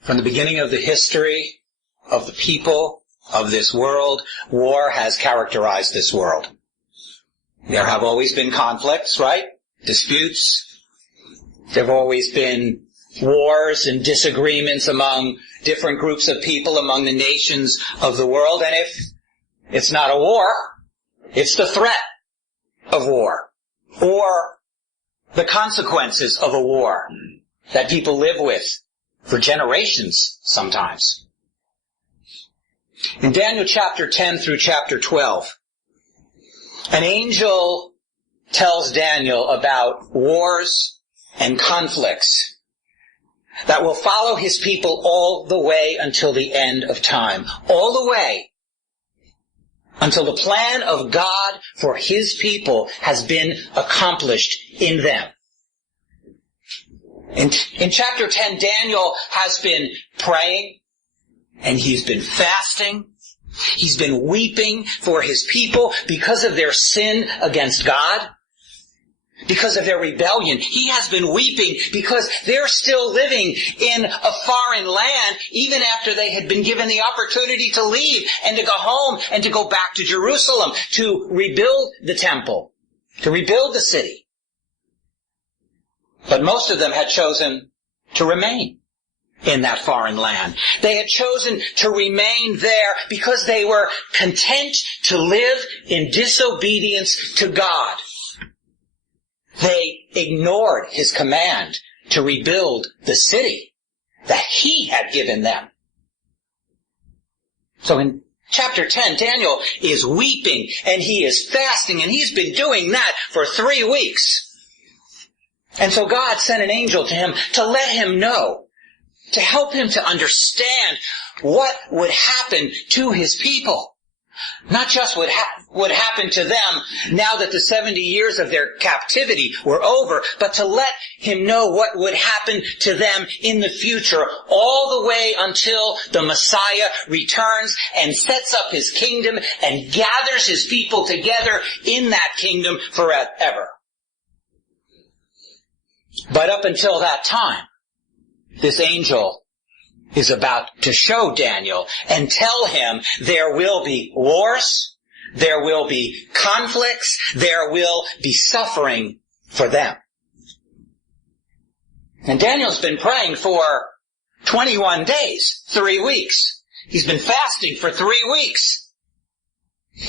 From the beginning of the history of the people of this world, war has characterized this world. There have always been conflicts, right? Disputes. There have always been wars and disagreements among different groups of people, among the nations of the world. And if it's not a war, it's the threat of war, or the consequences of a war that people live with for generations sometimes. In Daniel chapter 10 through chapter 12, an angel tells Daniel about wars and conflicts that will follow his people all the way until the end of time. All the way until the plan of God for his people has been accomplished in them. In chapter 10, Daniel has been praying, and he's been fasting. He's been weeping for his people because of their sin against God, because of their rebellion. He has been weeping because they're still living in a foreign land, even after they had been given the opportunity to leave and to go home and to go back to Jerusalem, to rebuild the temple, to rebuild the city. But most of them had chosen to remain in that foreign land. They had chosen to remain there because they were content to live in disobedience to God. They ignored his command to rebuild the city that he had given them. So in chapter 10, Daniel is weeping and he is fasting, and he's been doing that for 3 weeks. And so God sent an angel to him to let him know, to help him to understand what would happen to his people. Not just what would happen to them now that the 70 years of their captivity were over, but to let him know what would happen to them in the future, all the way until the Messiah returns and sets up his kingdom and gathers his people together in that kingdom forever. But up until that time, this angel is about to show Daniel and tell him there will be wars, there will be conflicts, there will be suffering for them. And Daniel's been praying for 21 days, 3 weeks. He's been fasting for 3 weeks.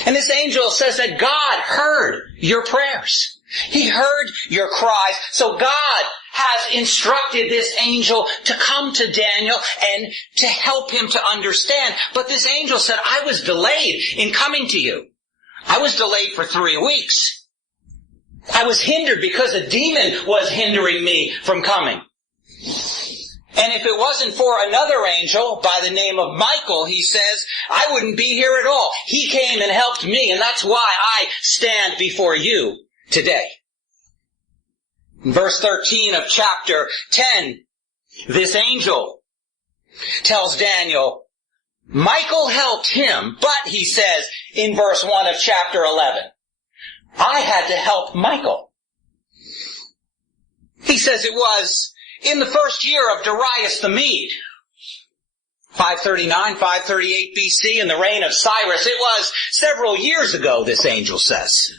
And this angel says that God heard your prayers. He heard your cries. So God has instructed this angel to come to Daniel and to help him to understand. But this angel said, I was delayed in coming to you. I was delayed for 3 weeks. I was hindered because a demon was hindering me from coming. And if it wasn't for another angel by the name of Michael, he says, I wouldn't be here at all. He came and helped me, and that's why I stand before you today. In verse 13 of chapter 10, this angel tells Daniel, Michael helped him, but he says in verse 1 of chapter 11, I had to help Michael. He says it was in the first year of Darius the Mede, 539, 538 BC, in the reign of Cyrus. It was several years ago, this angel says.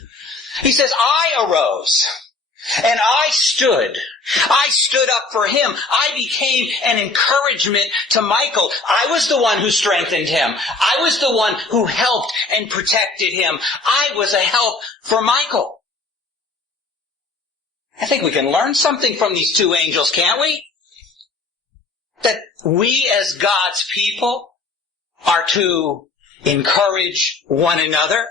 He says, I arose and I stood up for him. I became an encouragement to Michael. I was the one who strengthened him. I was the one who helped and protected him. I was a help for Michael. I think we can learn something from these two angels, can't we? That we as God's people are to encourage one another.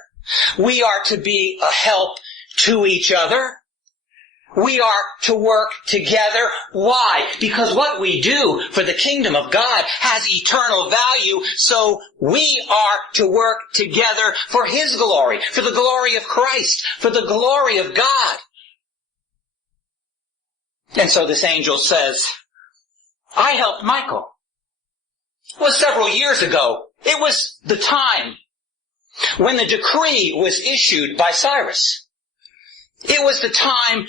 We are to be a help to each other. We are to work together. Why? Because what we do for the kingdom of God has eternal value, so we are to work together for His glory, for the glory of Christ, for the glory of God. And so this angel says, I helped Michael. It was several years ago. It was the time when the decree was issued by Cyrus. It was the time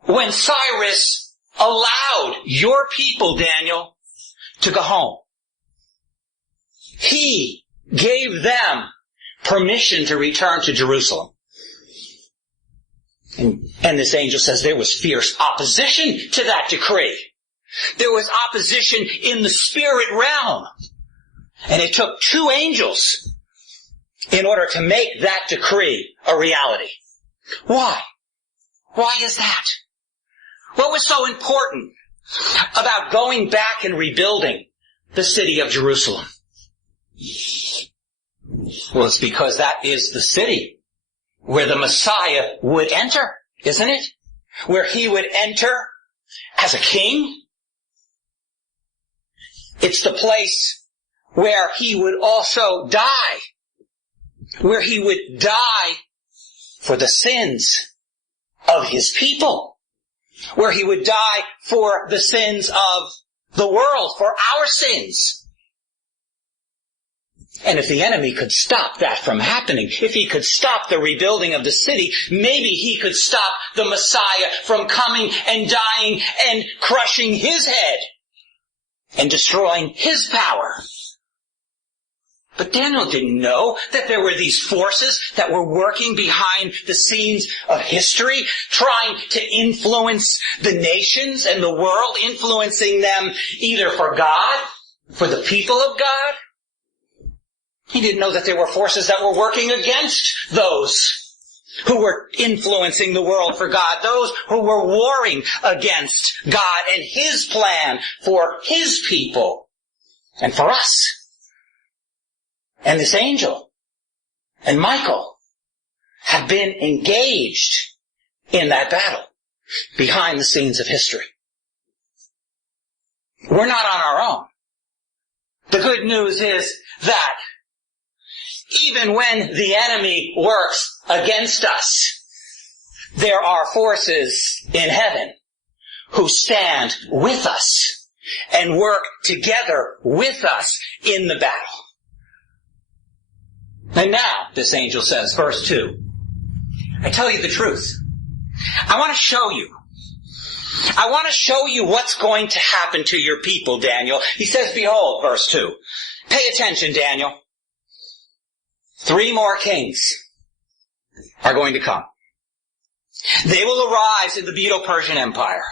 when Cyrus allowed your people, Daniel, to go home. He gave them permission to return to Jerusalem. And this angel says there was fierce opposition to that decree. There was opposition in the spirit realm. And it took 2 angels in order to make that decree a reality. Why? Why is that? What was so important about going back and rebuilding the city of Jerusalem? Well, it's because that is the city where the Messiah would enter, isn't it? Where he would enter as a king. It's the place where he would also die. Where he would die for the sins of his people. Where he would die for the sins of the world, for our sins. And if the enemy could stop that from happening, if he could stop the rebuilding of the city, maybe he could stop the Messiah from coming and dying and crushing his head and destroying his power. But Daniel didn't know that there were these forces that were working behind the scenes of history, trying to influence the nations and the world, influencing them either for God, for the people of God. He didn't know that there were forces that were working against those who were influencing the world for God, those who were warring against God and his plan for his people and for us. And this angel and Michael have been engaged in that battle behind the scenes of history. We're not on our own. The good news is that even when the enemy works against us, there are forces in heaven who stand with us and work together with us in the battle. And now, this angel says, verse 2, I tell you the truth. I want to show you. I want to show you what's going to happen to your people, Daniel. He says, behold, verse 2. Pay attention, Daniel. 3 more kings are going to come. They will arise in the Medo-Persian Empire.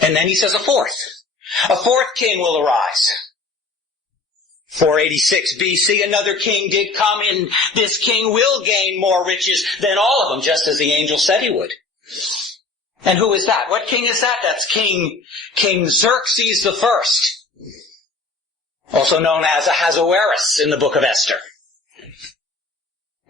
And then he says a fourth king will arise. 486 BC, another king did come, and this king will gain more riches than all of them, just as the angel said he would. And who is that? What king is that? That's King Xerxes the First, also known as Ahasuerus in the book of Esther.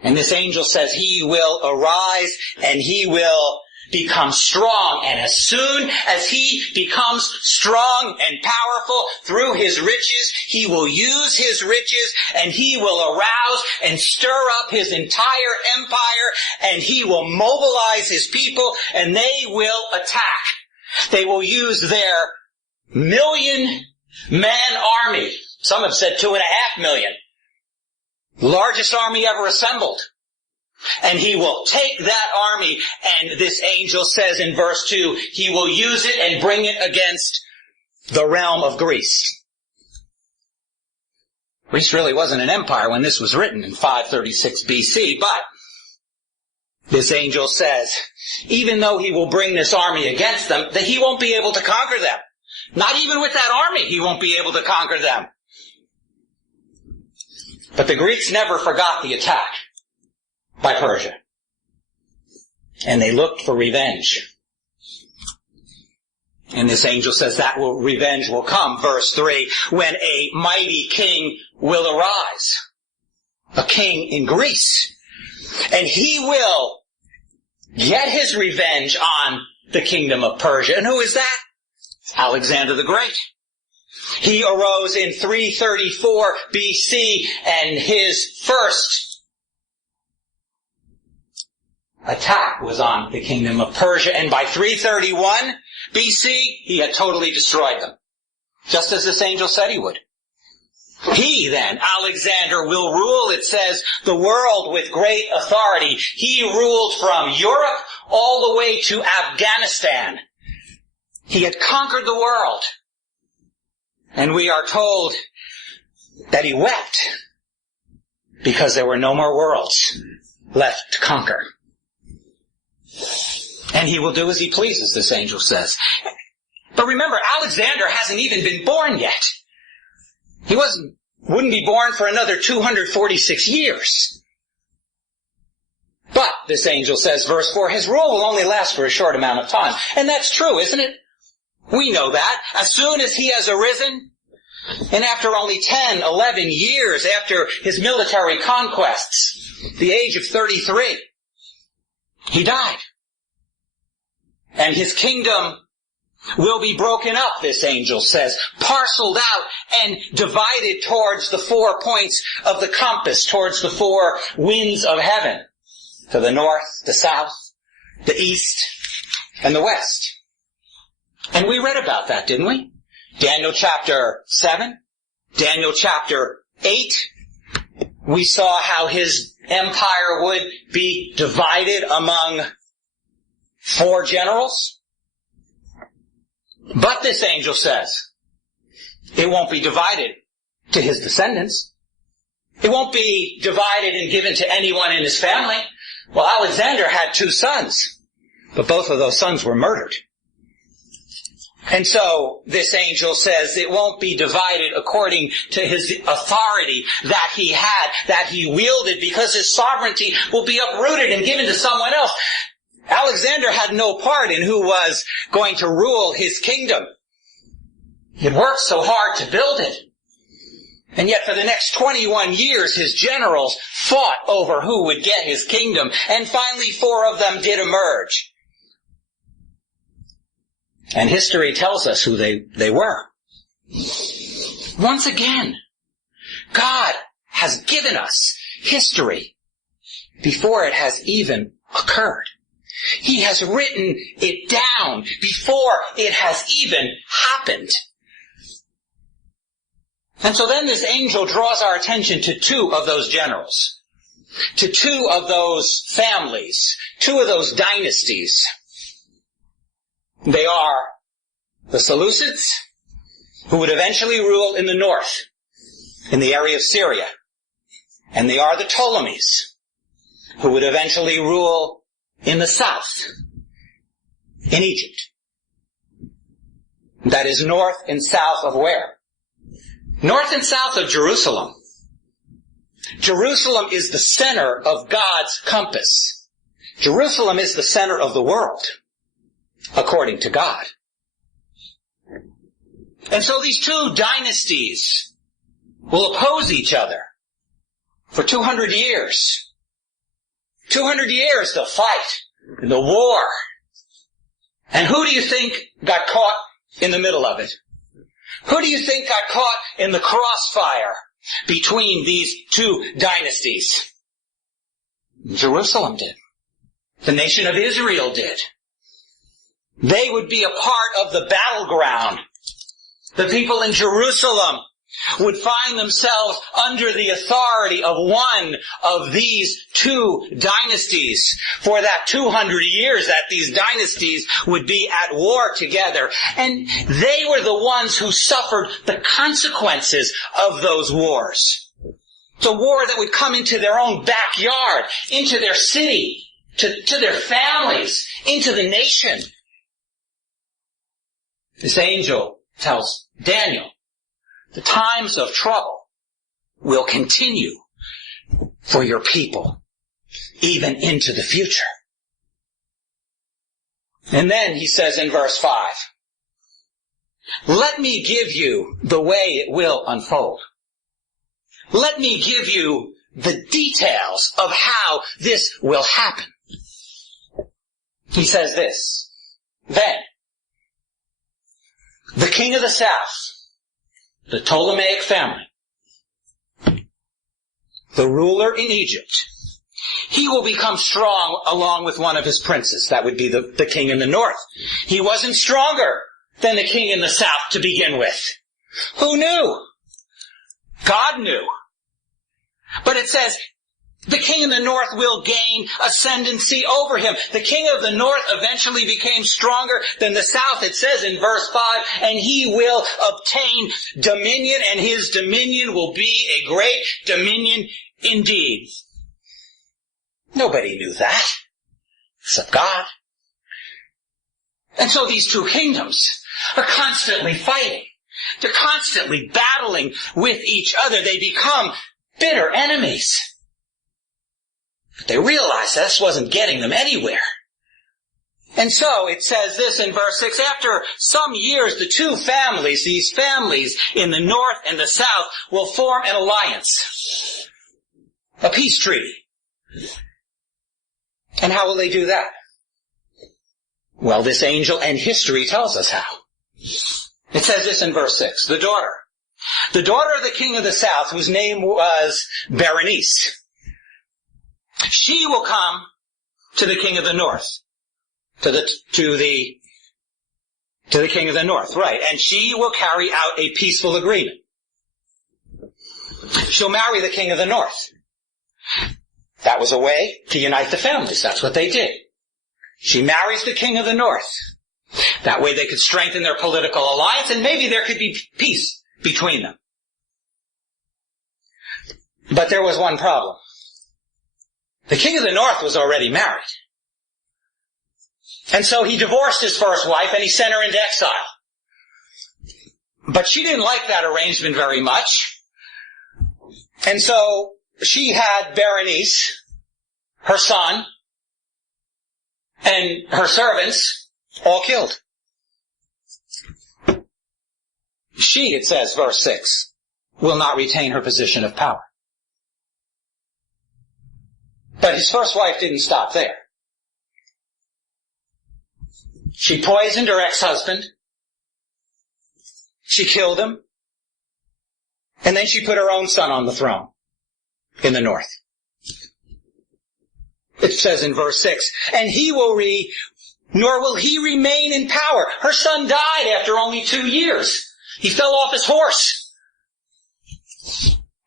And this angel says he will arise and he will become strong. And as soon as he becomes strong and powerful through his riches, he will use his riches and he will arouse and stir up his entire empire, and he will mobilize his people and they will attack. They will use their 1,000,000-man army. Some have said 2.5 million. Largest army ever assembled. And he will take that army, and this angel says in verse 2, he will use it and bring it against the realm of Greece. Greece really wasn't an empire when this was written in 536 BC, but this angel says, even though he will bring this army against them, that he won't be able to conquer them. Not even with that army, he won't be able to conquer them. But the Greeks never forgot the attack by Persia. And they looked for revenge. And this angel says that revenge will come, verse 3, when a mighty king will arise. A king in Greece. And he will get his revenge on the kingdom of Persia. And who is that? It's Alexander the Great. He arose in 334 BC, and his first attack was on the kingdom of Persia, and by 331 BC, he had totally destroyed them, just as this angel said he would. He then, Alexander, will rule, it says, the world with great authority. He ruled from Europe all the way to Afghanistan. He had conquered the world. And we are told that he wept because there were no more worlds left to conquer. And he will do as he pleases, this angel says. But remember, Alexander hasn't even been born yet. He wouldn't be born for another 246 years. But, this angel says, verse 4, his rule will only last for a short amount of time. And that's true, isn't it? We know that. As soon as he has arisen, and after only 10, 11 years after his military conquests, the age of 33, he died. And his kingdom will be broken up, this angel says, parceled out and divided towards the 4 points of the compass, towards the 4 winds of heaven, to the north, the south, the east, and the west. And we read about that, didn't we? Daniel chapter 7, Daniel chapter 8, we saw how his empire would be divided among 4 generals. But this angel says, it won't be divided to his descendants. It won't be divided and given to anyone in his family. Well, Alexander had 2 sons, but both of those sons were murdered. And so, this angel says it won't be divided according to his authority that he had, that he wielded, because his sovereignty will be uprooted and given to someone else. Alexander had no part in who was going to rule his kingdom. He had worked so hard to build it. And yet for the next 21 years, his generals fought over who would get his kingdom. And finally 4 of them did emerge. And history tells us who they were. Once again, God has given us history before it has even occurred. He has written it down before it has even happened. And so then this angel draws our attention to 2 of those generals, to 2 of those families, 2 of those dynasties. They are the Seleucids, who would eventually rule in the north, in the area of Syria. And they are the Ptolemies, who would eventually rule in the south, in Egypt. That is north and south of where? North and south of Jerusalem. Jerusalem is the center of God's compass. Jerusalem is the center of the world, according to God. And so these 2 dynasties will oppose each other for 200 years. 200 years they'll fight in the war. And who do you think got caught in the middle of it? Who do you think got caught in the crossfire between these 2 dynasties? Jerusalem did. The nation of Israel did. They would be a part of the battleground. The people in Jerusalem would find themselves under the authority of one of these 2 dynasties for that 200 years that these dynasties would be at war together. And they were the ones who suffered the consequences of those wars. The war that would come into their own backyard, into their city, to their families, into the nation. This angel tells Daniel, the times of trouble will continue for your people, even into the future. And then he says in verse 5, let me give you the way it will unfold. Let me give you the details of how this will happen. He says this, then the king of the south, the Ptolemaic family, the ruler in Egypt, he will become strong along with one of his princes. That would be the king in the north. He wasn't stronger than the king in the south to begin with. Who knew? God knew. But it says, The king of the north will gain ascendancy over him. The king of the north eventually became stronger than the south, it says in verse 5, and he will obtain dominion, and his dominion will be a great dominion indeed. Nobody knew that, except God. And so these two kingdoms are constantly fighting. They're constantly battling with each other. They become bitter enemies. But they realized this wasn't getting them anywhere. And so it says this in verse 6, after some years, the two families, these families in the north and the south, will form an alliance, a peace treaty. And how will they do that? Well, this angel and history tells us how. It says this in verse 6, the daughter of the king of the south, whose name was Berenice, she will come to the king of the north, to the king of the north, right? And she will carry out a peaceful agreement. She'll marry the king of the north. That was a way to unite the families. That's what they did. She marries the king of the north. That way they could strengthen their political alliance, and maybe there could be peace between them. But there was one problem. The king of the north was already married. And so he divorced his first wife and he sent her into exile. But she didn't like that arrangement very much. And so she had Berenice, her son, and her servants all killed. She, it says, verse 6, will not retain her position of power. But his first wife didn't stop there. She poisoned her ex-husband. She killed him. And then she put her own son on the throne in the north. It says in verse 6, and nor will he remain in power. Her son died after only 2 years. He fell off his horse.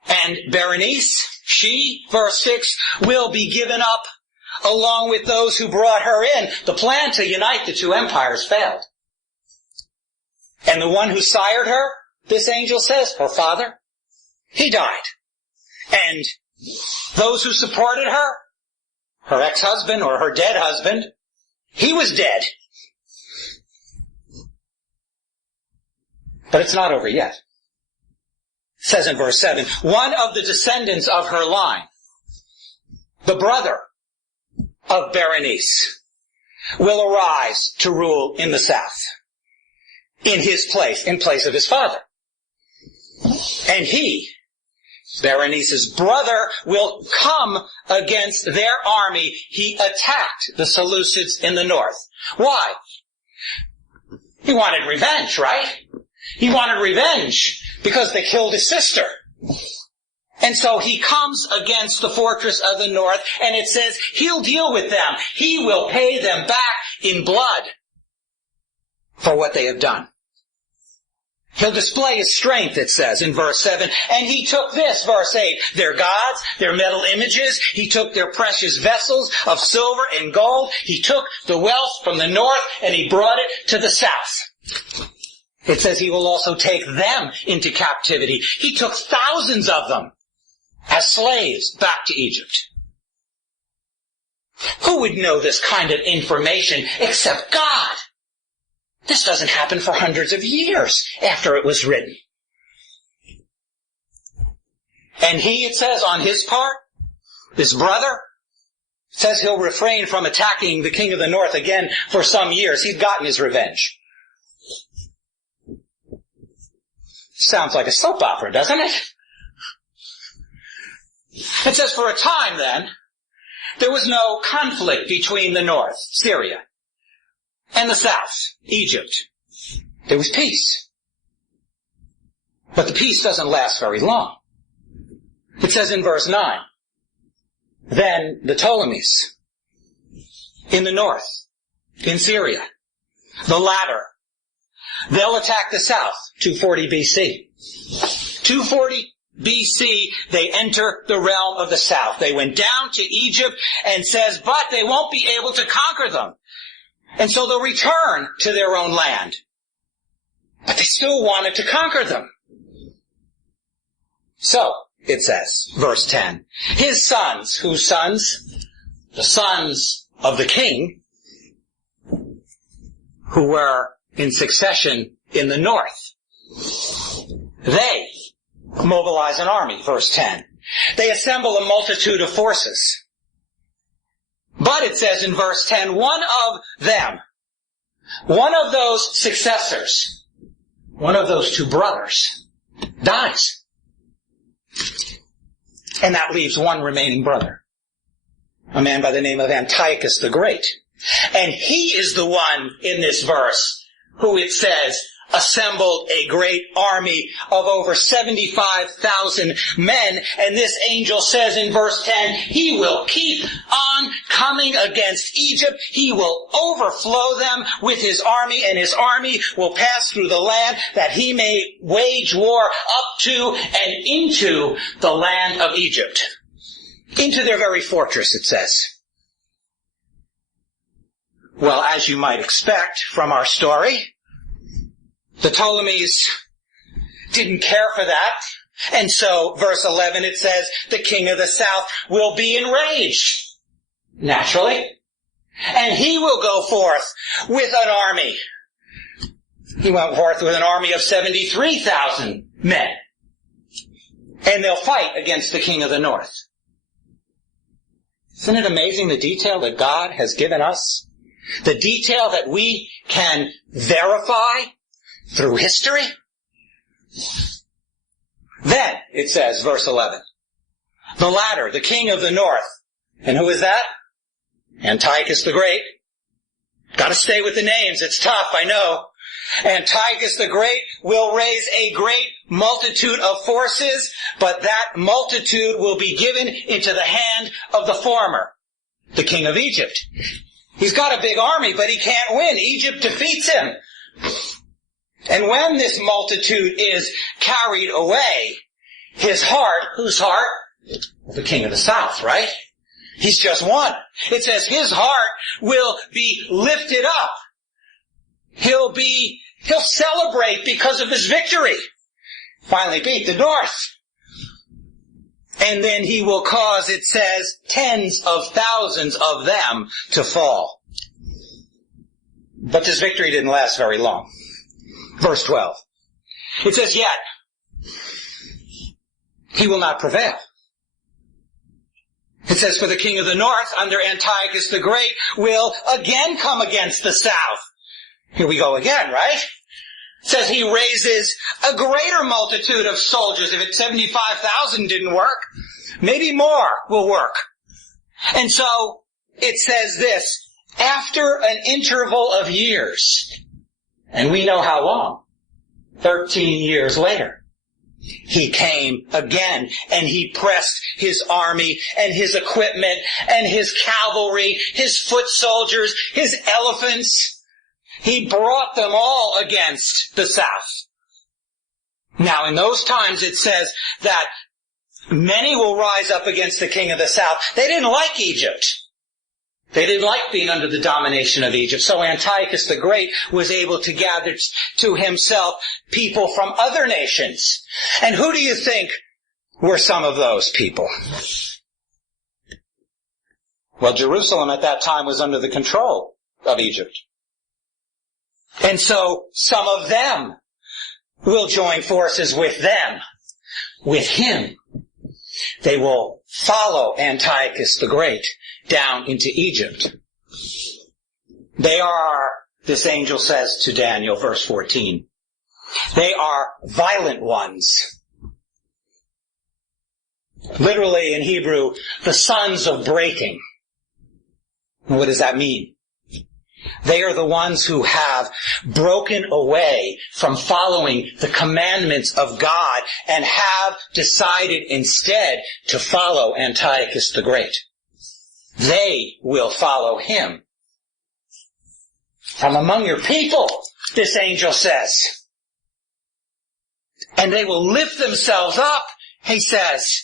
And Berenice, she, verse 6, will be given up along with those who brought her in. The plan to unite the two empires failed. And the one who sired her, this angel says, her father, he died. And those who supported her, her ex-husband or her dead husband, he was dead. But it's not over yet. It says in verse 7, one of the descendants of her line, the brother of Berenice, will arise to rule in the south, in his place, in place of his father. And he, Berenice's brother, will come against their army. He attacked the Seleucids in the north. Why? He wanted revenge, right? He wanted revenge because they killed his sister. And so he comes against the fortress of the north, and it says he'll deal with them. He will pay them back in blood for what they have done. He'll display his strength, it says in verse 7. And he took this, verse 8, their gods, their metal images. He took their precious vessels of silver and gold. He took the wealth from the north and he brought it to the south. It says he will also take them into captivity. He took thousands of them as slaves back to Egypt. Who would know this kind of information except God? This doesn't happen for hundreds of years after it was written. And he, it says, on his part, his brother, says he'll refrain from attacking the king of the north again for some years. He's gotten his revenge. Sounds like a soap opera, doesn't it? It says for a time then, there was no conflict between the north, Syria, and the south, Egypt. There was peace. But the peace doesn't last very long. It says in verse 9, then the Ptolemies in the north, in Syria, the latter, they'll attack the south, 240 BC. 240 BC, they enter the realm of the south. They went down to Egypt and says, but they won't be able to conquer them. And so they'll return to their own land. But they still wanted to conquer them. So, it says, verse 10, his sons, whose sons? The sons of the king, who were in succession in the north. They mobilize an army, verse 10. They assemble a multitude of forces. But it says in verse 10, one of them, one of those successors, one of those two brothers, dies. And that leaves one remaining brother, a man by the name of Antiochus the Great. And he is the one in this verse who, it says, assembled a great army of over 75,000 men. And this angel says in verse 10, he will keep on coming against Egypt. He will overflow them with his army, and his army will pass through the land that he may wage war up to and into the land of Egypt. Into their very fortress, it says. Well, as you might expect from our story, the Ptolemies didn't care for that. And so, verse 11, it says, the king of the south will be enraged. Naturally. And he will go forth with an army. He went forth with an army of 73,000 men. And they'll fight against the king of the north. Isn't it amazing the detail that God has given us? The detail that we can verify through history? Then, it says, verse 11, the latter, the king of the north. And who is that? Antiochus the Great. Gotta stay with the names, it's tough, I know. Antiochus the Great will raise a great multitude of forces, but that multitude will be given into the hand of the former, the king of Egypt. He's got a big army, but he can't win. Egypt defeats him. And when this multitude is carried away, his heart, whose heart? The king of the south, right? He's just one. It says his heart will be lifted up. He'll celebrate because of his victory. Finally beat the north. And then he will cause, it says, tens of thousands of them to fall. But this victory didn't last very long. Verse 12. It says, yet he will not prevail. It says, for the king of the north, under Antiochus the Great, will again come against the south. Here we go again, right? It says he raises a greater multitude of soldiers. If it's 75,000 didn't work, maybe more will work. And so it says this, after an interval of years, and we know how long, 13 years later, he came again and he pressed his army and his equipment and his cavalry, his foot soldiers, his elephants. He brought them all against the south. Now in those times it says that many will rise up against the king of the south. They didn't like Egypt. They didn't like being under the domination of Egypt. So Antiochus the Great was able to gather to himself people from other nations. And who do you think were some of those people? Well, Jerusalem at that time was under the control of Egypt. And so some of them will join forces with them, with him. They will follow Antiochus the Great down into Egypt. They are, this angel says to Daniel, verse 14, they are violent ones. Literally in Hebrew, the sons of breaking. What does that mean? They are the ones who have broken away from following the commandments of God and have decided instead to follow Antiochus the Great. They will follow him. From among your people, this angel says. And they will lift themselves up he says,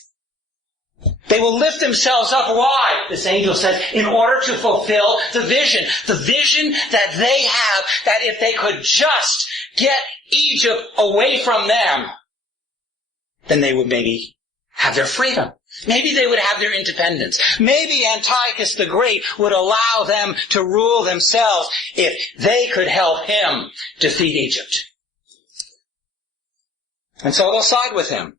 they will lift themselves up. Why? This angel says, in order to fulfill the vision that they have, that if they could just get Egypt away from them, then they would maybe have their freedom. Maybe they would have their independence. Maybe Antiochus the Great would allow them to rule themselves if they could help him defeat Egypt. And so they'll side with him.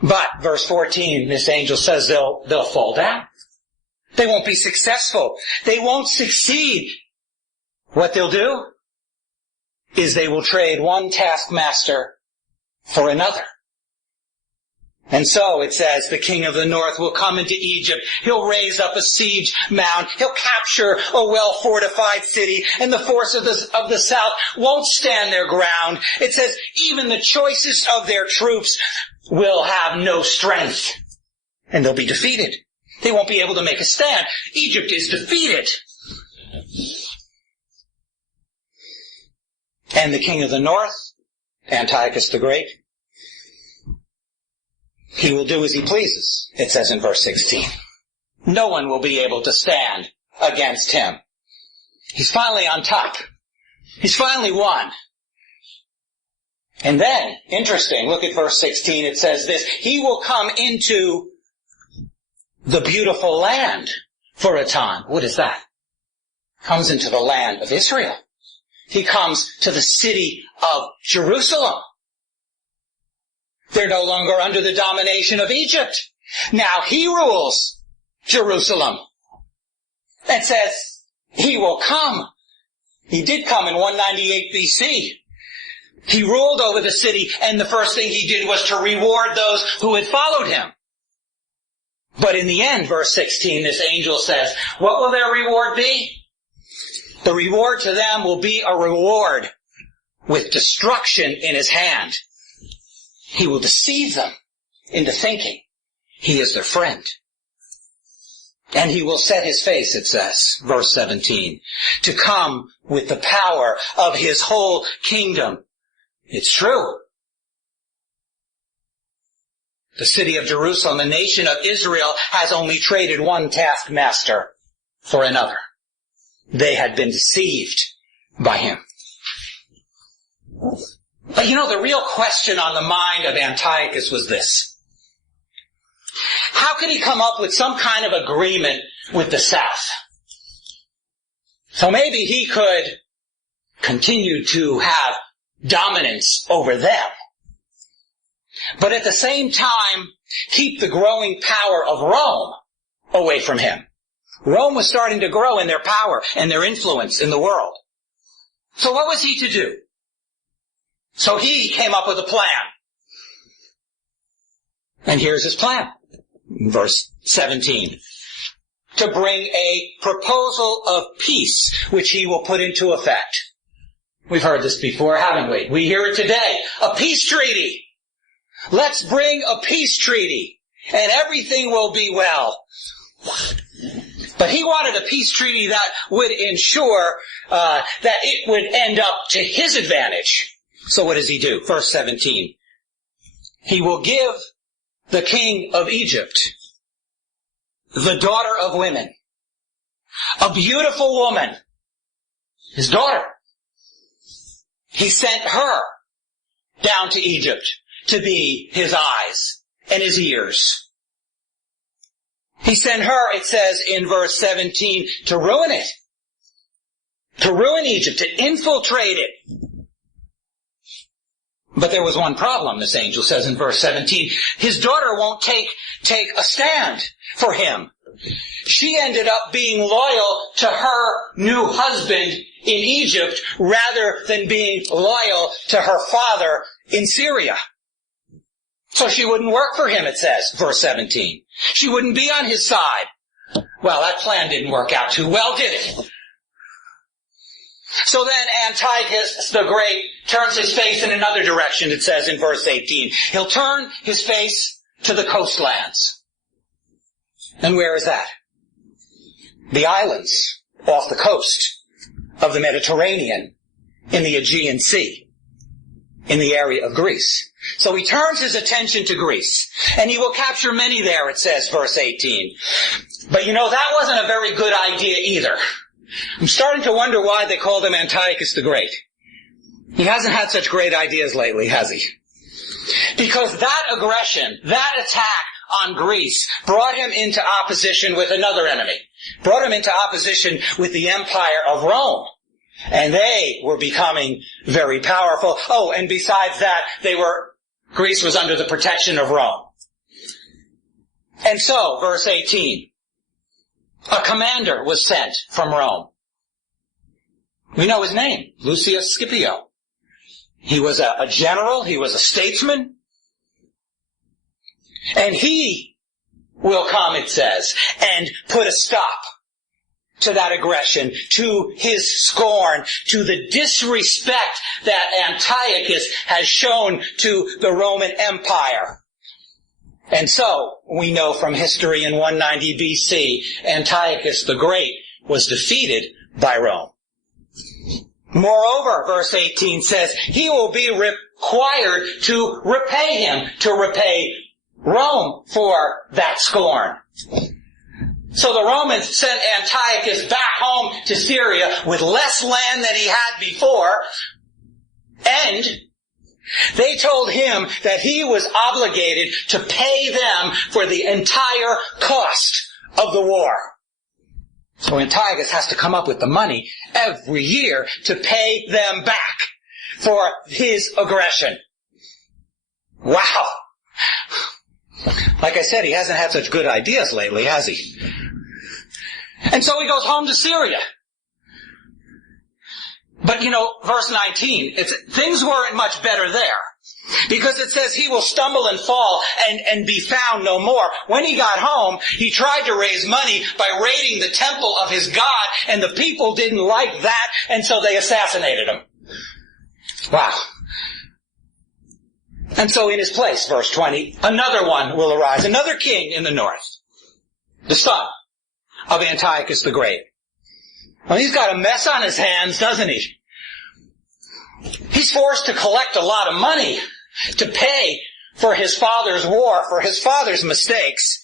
But, verse 14, this angel says they'll fall down. They won't be successful. They won't succeed. What they'll do is they will trade one taskmaster for another. And so it says the king of the north will come into Egypt. He'll raise up a siege mound. He'll capture a well-fortified city. And the force of the south won't stand their ground. It says even the choicest of their troops will have no strength. And they'll be defeated. They won't be able to make a stand. Egypt is defeated. And the king of the north, Antiochus the Great, he will do as he pleases, it says in verse 16. No one will be able to stand against him. He's finally on top. He's finally won. And then, interesting, look at verse 16, it says this, he will come into the beautiful land for a time. What is that? Comes into the land of Israel. He comes to the city of Jerusalem. They're no longer under the domination of Egypt. Now he rules Jerusalem. It says he will come. He did come in 198 BC. He ruled over the city, and the first thing he did was to reward those who had followed him. But in the end, verse 16, this angel says, what will their reward be? The reward to them will be a reward with destruction in his hand. He will deceive them into thinking he is their friend. And he will set his face, it says, verse 17, to come with the power of his whole kingdom. It's true. The city of Jerusalem, the nation of Israel, has only traded one taskmaster for another. They had been deceived by him. But the real question on the mind of Antiochus was this. How could he come up with some kind of agreement with the south? So maybe he could continue to have dominance over them, but at the same time keep the growing power of Rome away from him. Rome was starting to grow in their power and their influence in the world. So what was he to do? So he came up with a plan. And here's his plan. Verse 17. To bring a proposal of peace, which he will put into effect. We've heard this before, haven't we? We hear it today. A peace treaty. Let's bring a peace treaty, and everything will be well. But he wanted a peace treaty that would ensure that it would end up to his advantage. So what does he do? Verse 17. He will give the king of Egypt the daughter of women, a beautiful woman, his daughter. He sent her down to Egypt to be his eyes and his ears. He sent her, it says in verse 17, to ruin it. To ruin Egypt, to infiltrate it. But there was one problem, this angel says in verse 17. His daughter won't take a stand for him. She ended up being loyal to her new husband in Egypt rather than being loyal to her father in Syria. So she wouldn't work for him, it says, verse 17. She wouldn't be on his side. Well, that plan didn't work out too well, did it? So then Antiochus the Great turns his face in another direction, it says in verse 18. He'll turn his face to the coastlands. And where is that? The islands off the coast of the Mediterranean in the Aegean Sea. in the area of Greece. So he turns his attention to Greece, and he will capture many there, it says, verse 18. But that wasn't a very good idea either. I'm starting to wonder why they called him Antiochus the Great. He hasn't had such great ideas lately, has he? Because that aggression, that attack on Greece brought him into opposition with another enemy. Brought him into opposition with the Empire of Rome. And they were becoming very powerful. Oh, and besides that, Greece was under the protection of Rome. And so, verse 18, a commander was sent from Rome. We know his name, Lucius Scipio. He was a general, he was a statesman. And he will come, it says, and put a stop to that aggression, to his scorn, to the disrespect that Antiochus has shown to the Roman Empire. And so, we know from history in 190 BC, Antiochus the Great was defeated by Rome. Moreover, verse 18 says, he will be required to repay him, to repay Rome for that scorn. So the Romans sent Antiochus back home to Syria with less land than he had before, and they told him that he was obligated to pay them for the entire cost of the war. So Antiochus has to come up with the money every year to pay them back for his aggression. Wow. Like I said, he hasn't had such good ideas lately, has he? And so he goes home to Syria. But verse 19, things weren't much better there. Because it says he will stumble and fall and be found no more. When he got home, he tried to raise money by raiding the temple of his god, and the people didn't like that, and so they assassinated him. Wow. And so in his place, verse 20, another one will arise, another king in the north, the son of Antiochus the Great. Well, he's got a mess on his hands, doesn't he? He's forced to collect a lot of money to pay for his father's war, for his father's mistakes.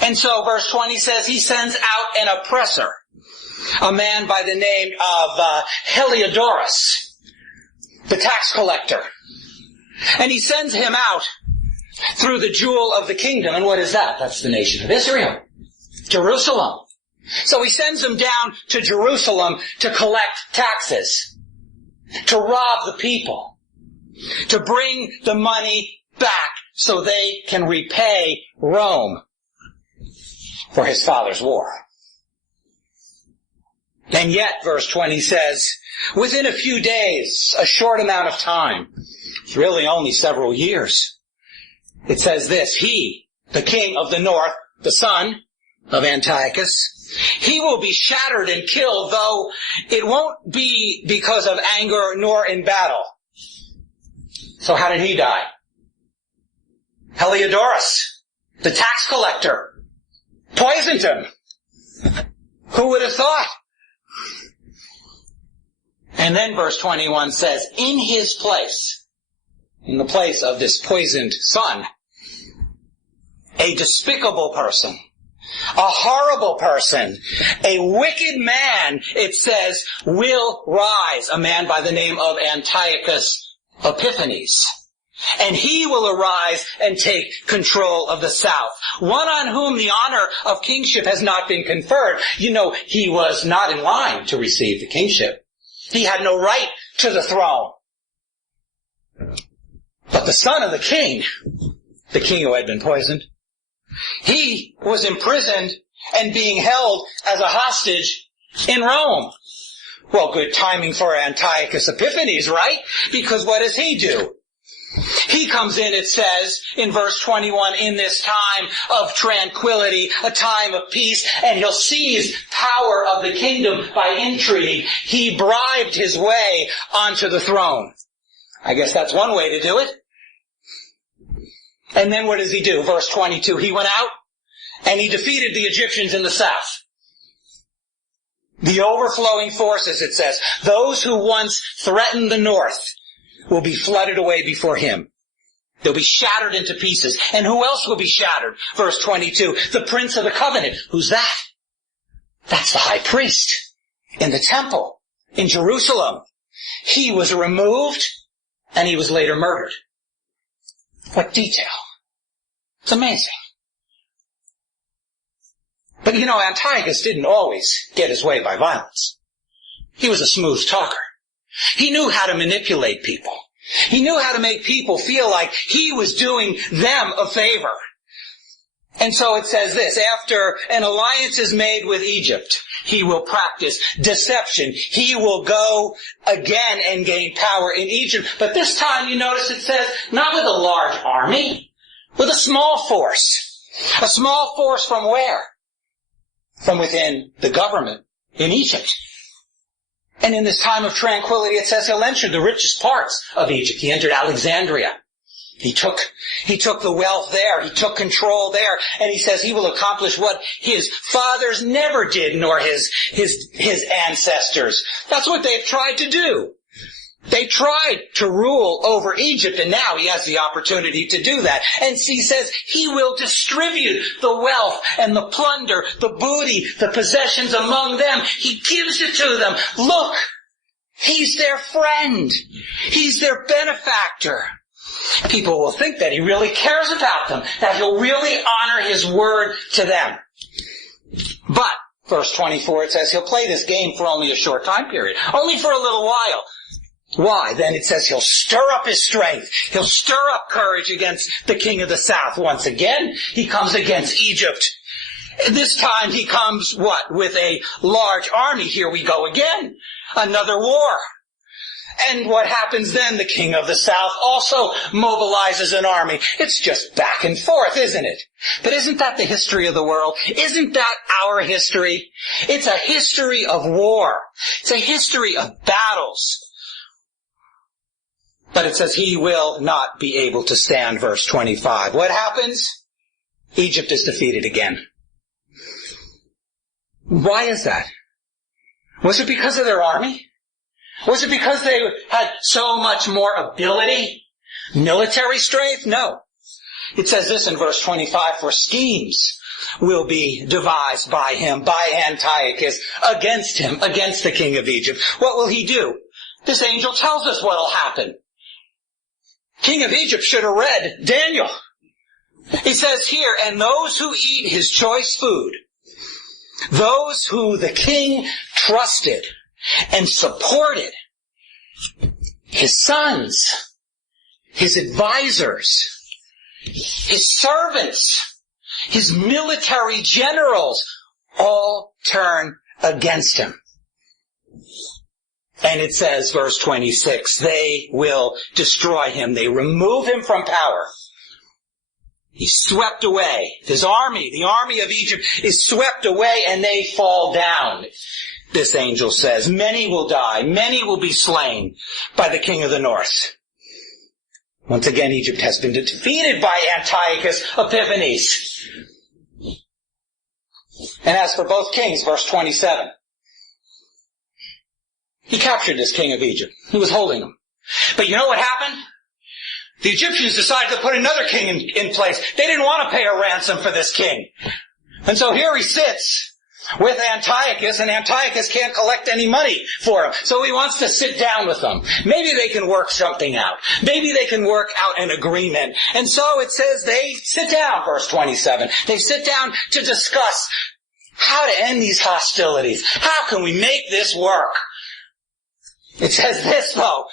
And so verse 20 says he sends out an oppressor, a man by the name of Heliodorus, the tax collector. And he sends him out through the jewel of the kingdom. And what is that? That's the nation of Israel. Jerusalem. So he sends him down to Jerusalem to collect taxes, to rob the people, to bring the money back so they can repay Rome for his father's war. And yet, verse 20 says, within a few days, a short amount of time, it's really only several years, it says this, he, the king of the north, the son of Antiochus, he will be shattered and killed, though it won't be because of anger nor in battle. So how did he die? Heliodorus, the tax collector, poisoned him. Who would have thought? And then verse 21 says, in his place, in the place of this poisoned son, a despicable person, a horrible person, a wicked man, it says, will rise, a man by the name of Antiochus Epiphanes. And he will arise and take control of the south, one on whom the honor of kingship has not been conferred. You know, he was not in line to receive the kingship. He had no right to the throne. But the son of the king who had been poisoned, he was imprisoned and being held as a hostage in Rome. Well, good timing for Antiochus Epiphanes, right? Because what does he do? He comes in, it says, in verse 21, in this time of tranquility, a time of peace, and he'll seize power of the kingdom by intrigue. He bribed his way onto the throne. I guess that's one way to do it. And then what does he do? Verse 22, he went out and he defeated the Egyptians in the south. The overflowing forces, it says, those who once threatened the north, will be flooded away before him. They'll be shattered into pieces. And who else will be shattered? Verse 22, the Prince of the Covenant. Who's that? That's the high priest in the temple in Jerusalem. He was removed and he was later murdered. What detail. It's amazing. But Antiochus didn't always get his way by violence. He was a smooth talker. He knew how to manipulate people. He knew how to make people feel like he was doing them a favor. And so it says this, after an alliance is made with Egypt, he will practice deception. He will go again and gain power in Egypt. But this time, you notice it says, not with a large army, with a small force. A small force from where? From within the government in Egypt. And in this time of tranquility, it says he'll enter the richest parts of Egypt. He entered Alexandria. He took the wealth there. He took control there. And he says he will accomplish what his fathers never did, nor his ancestors. That's what they've tried to do. They tried to rule over Egypt, and now he has the opportunity to do that. And he says he will distribute the wealth and the plunder, the booty, the possessions among them. He gives it to them. Look, he's their friend. He's their benefactor. People will think that he really cares about them, that he'll really honor his word to them. But, verse 24, it says he'll play this game for only a short time period, only for a little while. Why? Then it says he'll stir up his strength. He'll stir up courage against the king of the south. Once again, he comes against Egypt. This time he comes, what? With a large army. Here we go again. Another war. And what happens then? The king of the south also mobilizes an army. It's just back and forth, isn't it? But isn't that the history of the world? Isn't that our history? It's a history of war. It's a history of battles. But it says he will not be able to stand, verse 25. What happens? Egypt is defeated again. Why is that? Was it because of their army? Was it because they had so much more ability? Military strength? No. It says this in verse 25, for schemes will be devised by him, by Antiochus, against him, against the king of Egypt. What will he do? This angel tells us what will happen. King of Egypt should have read Daniel. He says here, and those who eat his choice food, those who the king trusted and supported, his sons, his advisors, his servants, his military generals, all turn against him. And it says, verse 26, they will destroy him. They remove him from power. He's swept away. His army, the army of Egypt, is swept away and they fall down. This angel says, many will die, many will be slain by the king of the north. Once again, Egypt has been defeated by Antiochus Epiphanes. And as for both kings, verse 27, he captured this king of Egypt. He was holding him. But you know what happened? The Egyptians decided to put another king in place. They didn't want to pay a ransom for this king. And so here he sits with Antiochus, and Antiochus can't collect any money for him. So he wants to sit down with them. Maybe they can work something out. Maybe they can work out an agreement. And so it says they sit down, verse 27. They sit down to discuss how to end these hostilities. How can we make this work? It says this, though.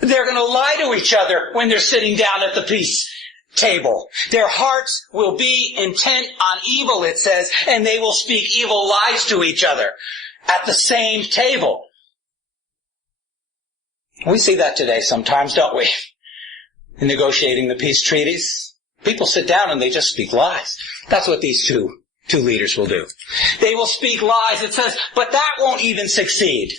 They're going to lie to each other when they're sitting down at the peace table. Their hearts will be intent on evil, it says, and they will speak evil lies to each other at the same table. We see that today sometimes, don't we? In negotiating the peace treaties, people sit down and they just speak lies. That's what these two leaders will do. They will speak lies, it says, but that won't even succeed.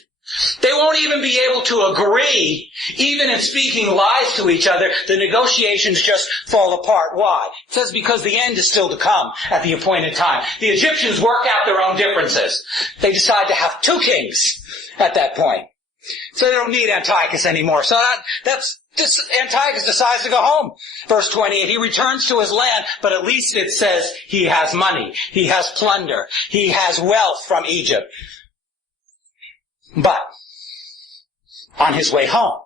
They won't even be able to agree, even in speaking lies to each other. The negotiations just fall apart. Why? It says because the end is still to come at the appointed time. The Egyptians work out their own differences. They decide to have two kings at that point. So they don't need Antiochus anymore. So Antiochus decides to go home. Verse 28, he returns to his land, but at least it says he has money. He has plunder. He has wealth from Egypt. But on his way home,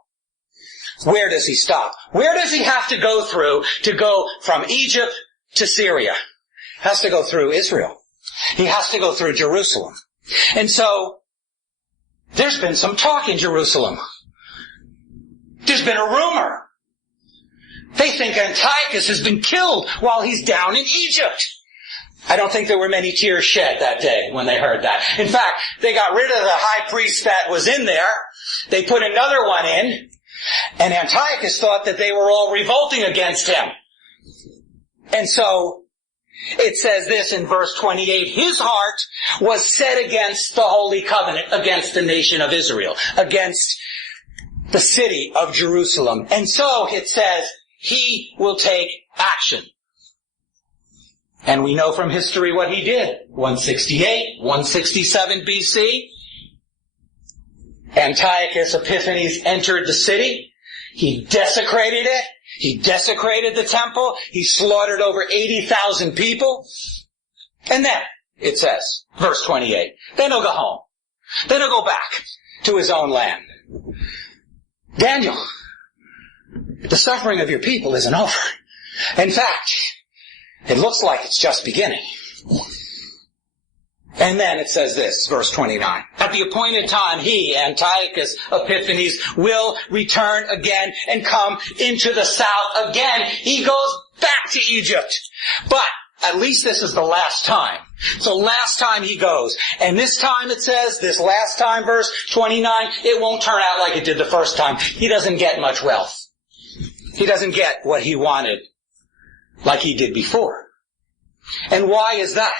where does he stop? Where does he have to go through to go from Egypt to Syria? He has to go through Israel. He has to go through Jerusalem. And so, there's been some talk in Jerusalem. There's been a rumor. They think Antiochus has been killed while he's down in Egypt. I don't think there were many tears shed that day when they heard that. In fact, they got rid of the high priest that was in there. They put another one in. And Antiochus thought that they were all revolting against him. And so, it says this in verse 28, his heart was set against the Holy Covenant, against the nation of Israel, against the city of Jerusalem. And so, it says, he will take action. And we know from history what he did. 168, 167 BC. Antiochus Epiphanes entered the city. He desecrated it. He desecrated the temple. He slaughtered over 80,000 people. And then, it says, verse 28, then he'll go home. Then he'll go back to his own land. Daniel, the suffering of your people isn't over. In fact, it looks like it's just beginning. And then it says this, verse 29. At the appointed time, he, Antiochus Epiphanes, will return again and come into the south again. He goes back to Egypt. But at least this is the last time. So last time he goes. And this time it says, this last time, verse 29, it won't turn out like it did the first time. He doesn't get much wealth. He doesn't get what he wanted like he did before. And why is that?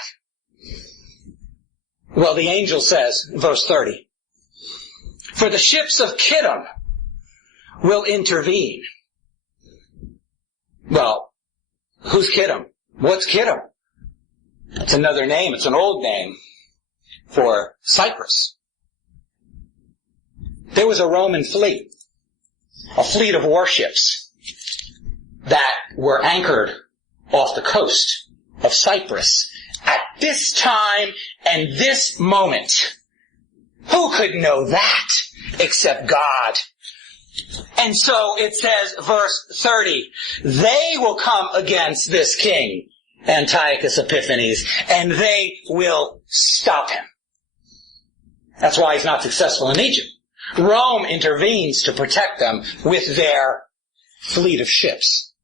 Well, the angel says, verse 30, for the ships of Kittim will intervene. Well, who's Kittim? What's Kittim? It's another name. It's an old name for Cyprus. There was a Roman fleet, a fleet of warships that were anchored off the coast of Cyprus. At this time and this moment, who could know that except God? And so it says, verse 30, they will come against this king, Antiochus Epiphanes, and they will stop him. That's why he's not successful in Egypt. Rome intervenes to protect them with their fleet of ships.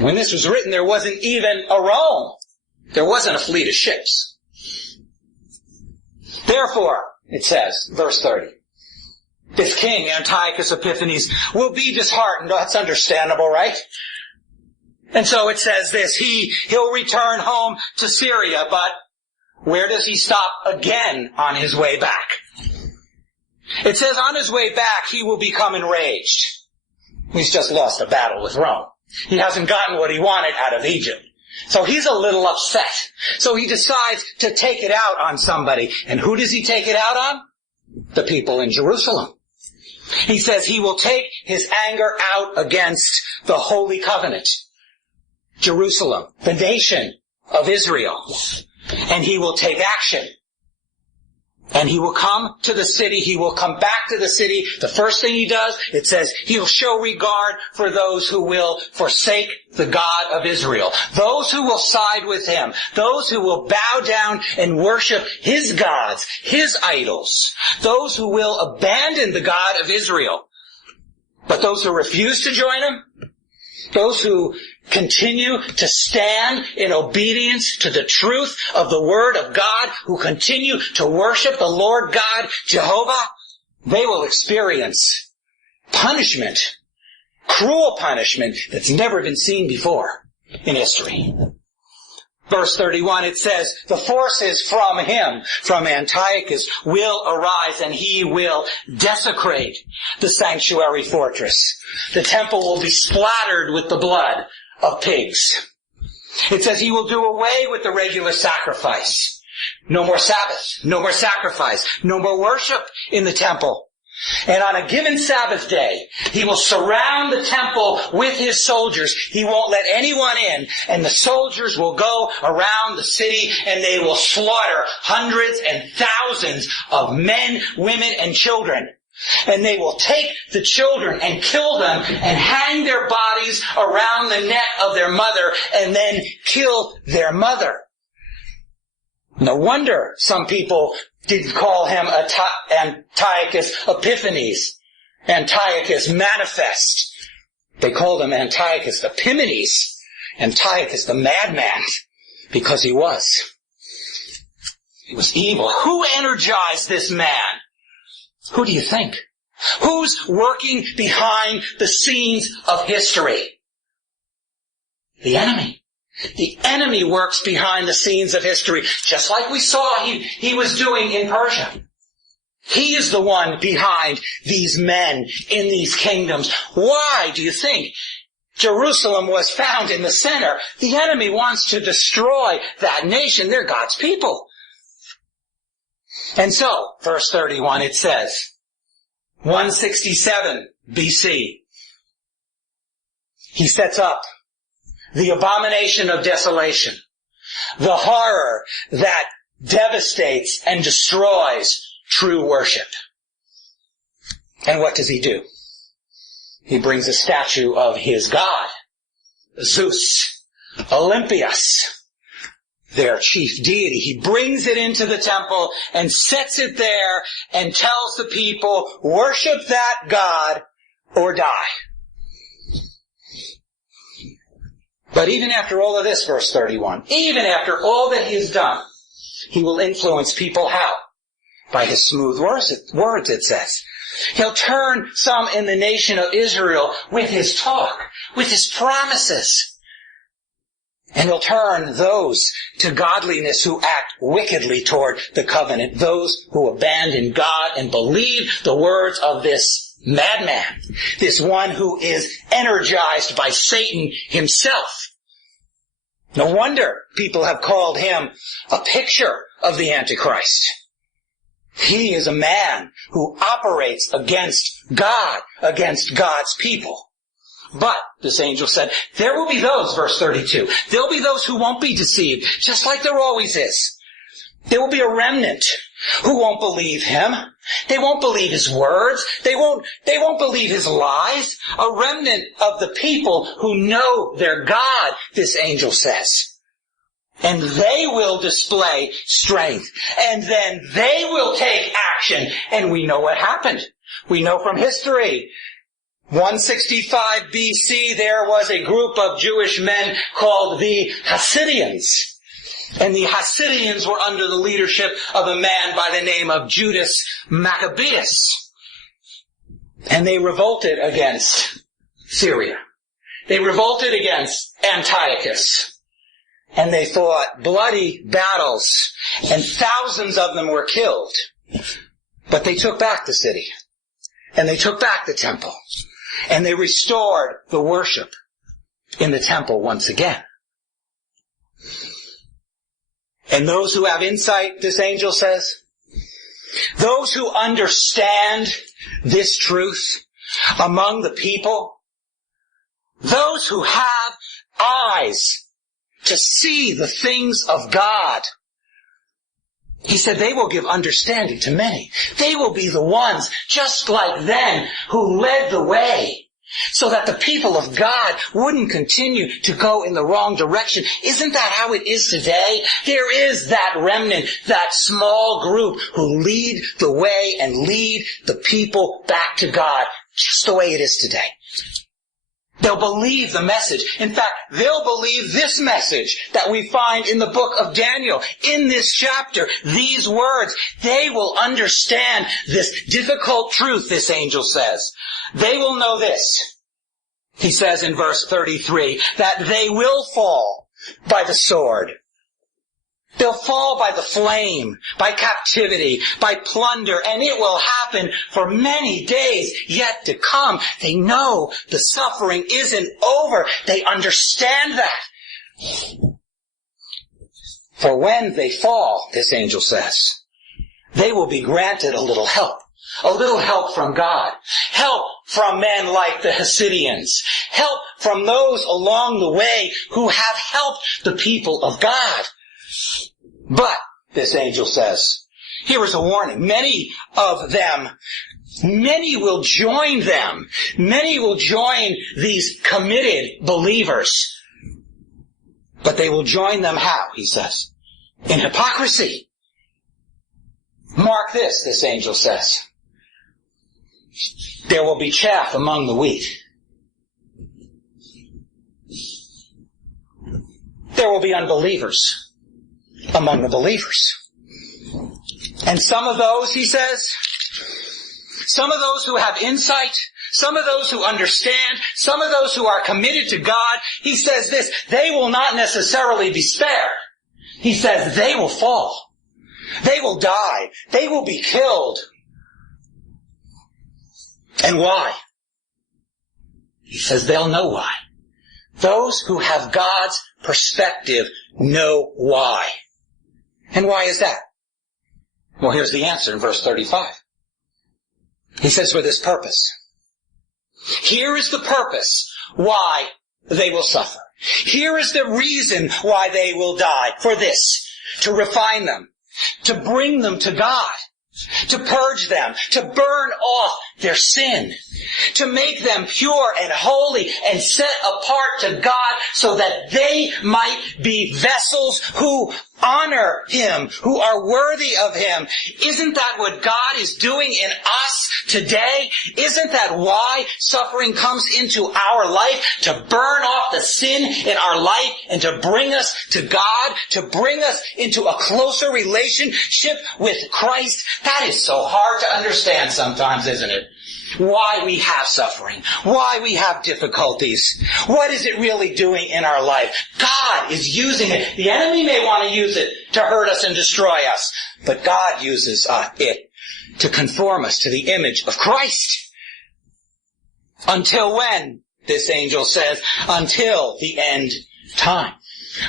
When this was written, there wasn't even a Rome. There wasn't a fleet of ships. Therefore, it says, verse 30, this king, Antiochus Epiphanes, will be disheartened. That's understandable, right? And so it says this, he'll return home to Syria, but where does he stop again on his way back? It says on his way back, he will become enraged. He's just lost a battle with Rome. He hasn't gotten what he wanted out of Egypt. So he's a little upset. So he decides to take it out on somebody. And who does he take it out on? The people in Jerusalem. He says he will take his anger out against the Holy Covenant, Jerusalem, the nation of Israel. And he will take action. And he will come to the city. He will come back to the city. The first thing he does, it says, he'll show regard for those who will forsake the God of Israel. Those who will side with him. Those who will bow down and worship his gods, his idols. Those who will abandon the God of Israel. But those who refuse to join him, those who continue to stand in obedience to the truth of the Word of God, who continue to worship the Lord God, Jehovah, they will experience punishment, cruel punishment that's never been seen before in history. Verse 31, it says, the forces from him, from Antiochus, will arise and he will desecrate the sanctuary fortress. The temple will be splattered with the blood of pigs. It says he will do away with the regular sacrifice. No more Sabbath, no more sacrifice, no more worship in the temple. And on a given Sabbath day, he will surround the temple with his soldiers. He won't let anyone in. And the soldiers will go around the city and they will slaughter hundreds and thousands of men, women, and children. And they will take the children and kill them and hang their bodies around the neck of their mother and then kill their mother. No wonder some people didn't call him Antiochus Epiphanes, Antiochus Manifest. They called him Antiochus Epimanes, Antiochus the madman, because he was. He was evil. Who energized this man? Who do you think? Who's working behind the scenes of history? The enemy. The enemy works behind the scenes of history, just like we saw he was doing in Persia. He is the one behind these men in these kingdoms. Why do you think Jerusalem was found in the center? The enemy wants to destroy that nation. They're God's people. And so, verse 31, it says, 167 BC, he sets up the abomination of desolation, the horror that devastates and destroys true worship. And what does he do? He brings a statue of his god, Zeus, Olympius, their chief deity. He brings it into the temple and sets it there and tells the people, worship that god or die. But even after all of this, verse 31, even after all that he has done, he will influence people how? By his smooth words, it says. He'll turn some in the nation of Israel with his talk, with his promises. And he'll turn those to godliness who act wickedly toward the covenant, those who abandon God and believe the words of this madman, this one who is energized by Satan himself. No wonder people have called him a picture of the Antichrist. He is a man who operates against God, against God's people. But, this angel said, there will be those, verse 32, there'll be those who won't be deceived, just like there always is. There will be a remnant who won't believe him. They won't believe his words. They won't believe his lies. A remnant of the people who know their God, this angel says. And they will display strength. And then they will take action. And we know what happened. We know from history. 165 BC, there was a group of Jewish men called the Hasidians. And the Hasidians were under the leadership of a man by the name of Judas Maccabeus. And they revolted against Syria. They revolted against Antiochus. And they fought bloody battles, and thousands of them were killed. But they took back the city. And they took back the temple. And they restored the worship in the temple once again. And those who have insight, this angel says, those who understand this truth among the people, those who have eyes to see the things of God, he said they will give understanding to many. They will be the ones, just like them, who led the way, so that the people of God wouldn't continue to go in the wrong direction. Isn't that how it is today? There is that remnant, that small group who lead the way and lead the people back to God, just the way it is today. They'll believe the message. In fact, they'll believe this message that we find in the book of Daniel. In this chapter, these words, they will understand this difficult truth, this angel says. They will know this, he says in verse 33, that they will fall by the sword. They'll fall by the flame, by captivity, by plunder, and it will happen for many days yet to come. They know the suffering isn't over. They understand that. For when they fall, this angel says, they will be granted a little help. a little help from God. Help from men like the Hasidians. Help from those along the way who have helped the people of God. But, this angel says, here is a warning. Many will join them. Many will join these committed believers. But they will join them how, he says? In hypocrisy. Mark this angel says. There will be chaff among the wheat. There will be unbelievers among the believers. And some of those, he says, some of those who have insight, some of those who understand, some of those who are committed to God, he says this, they will not necessarily be spared. He says they will fall. They will die. They will be killed. And why? He says they'll know why. Those who have God's perspective know why. And why is that? Well, here's the answer in verse 35. He says, for this purpose. Here is the purpose why they will suffer. Here is the reason why they will die. For this, to refine them, to bring them to God, to purge them, to burn off their sin, to make them pure and holy and set apart to God so that they might be vessels who honor Him, who are worthy of Him. Isn't that what God is doing in us today? Isn't that why suffering comes into our life? To burn off the sin in our life and to bring us to God, to bring us into a closer relationship with Christ. That is so hard to understand sometimes, isn't it? Why we have suffering, why we have difficulties. What is it really doing in our life? God is using it. The enemy may want to use it to hurt us and destroy us, but God uses it to conform us to the image of Christ. Until when? This angel says, until the end time.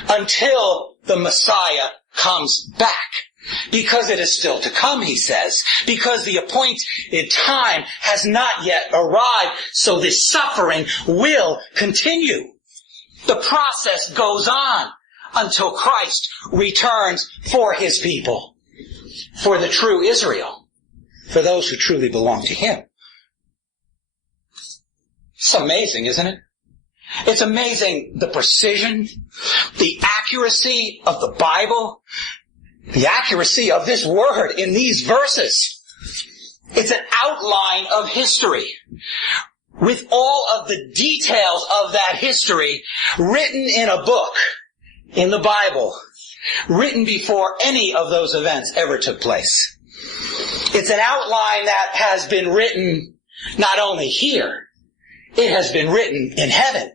Until the Messiah comes back. Because it is still to come, he says. Because the appointed time has not yet arrived, so this suffering will continue. The process goes on until Christ returns for His people, for the true Israel, for those who truly belong to Him. It's amazing, isn't it? It's amazing the precision, the accuracy of the Bible, the accuracy of this word in these verses. It's an outline of history with all of the details of that history written in a book in the Bible, written before any of those events ever took place. It's an outline that has been written not only here, it has been written in heaven.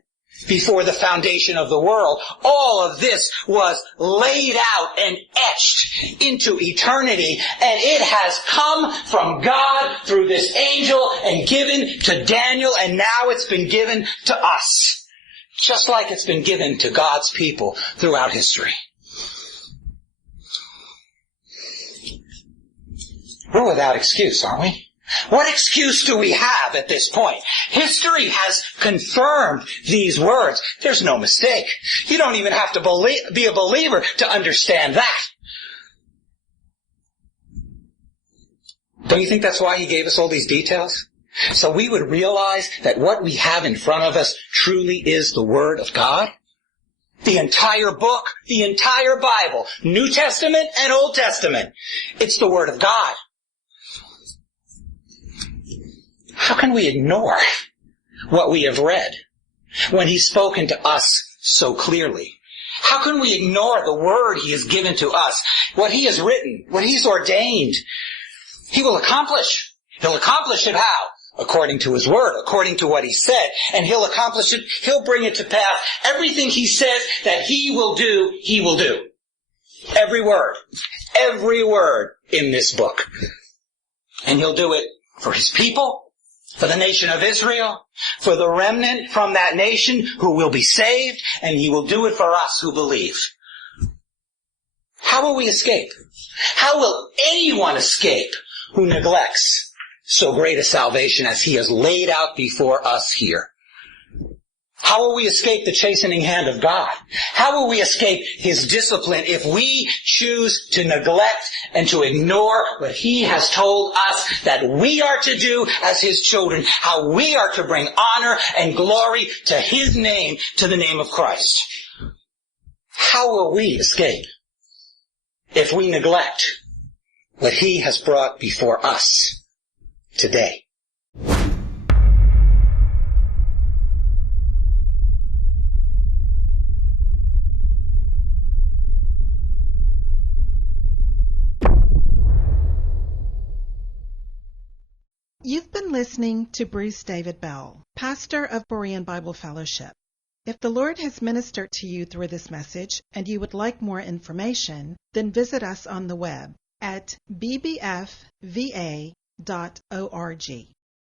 Before the foundation of the world, all of this was laid out and etched into eternity, and it has come from God through this angel and given to Daniel, and now it's been given to us, just like it's been given to God's people throughout history. We're without excuse, aren't we? What excuse do we have at this point? History has confirmed these words. There's no mistake. You don't even have to be a believer to understand that. Don't you think that's why He gave us all these details? So we would realize that what we have in front of us truly is the Word of God? The entire book, the entire Bible, New Testament and Old Testament. It's the Word of God. How can we ignore what we have read when He's spoken to us so clearly? How can we ignore the word He has given to us, what He has written, what He's ordained? He will accomplish. He'll accomplish it how? According to His word, according to what He said. And He'll accomplish it, He'll bring it to pass. Everything He says that He will do, He will do. Every word in this book. And He'll do it for His people, for the nation of Israel, for the remnant from that nation who will be saved, and He will do it for us who believe. How will we escape? How will anyone escape who neglects so great a salvation as he has laid out before us here. How will we escape the chastening hand of God? How will we escape his discipline if we choose to neglect and to ignore what he has told us that we are to do as his children, how we are to bring honor and glory to his name, to the name of Christ? How will we escape if we neglect what he has brought before us today? You've been listening to Bruce David Bell, pastor of Berean Bible Fellowship. If the Lord has ministered to you through this message and you would like more information, then visit us on the web at bbfva.org.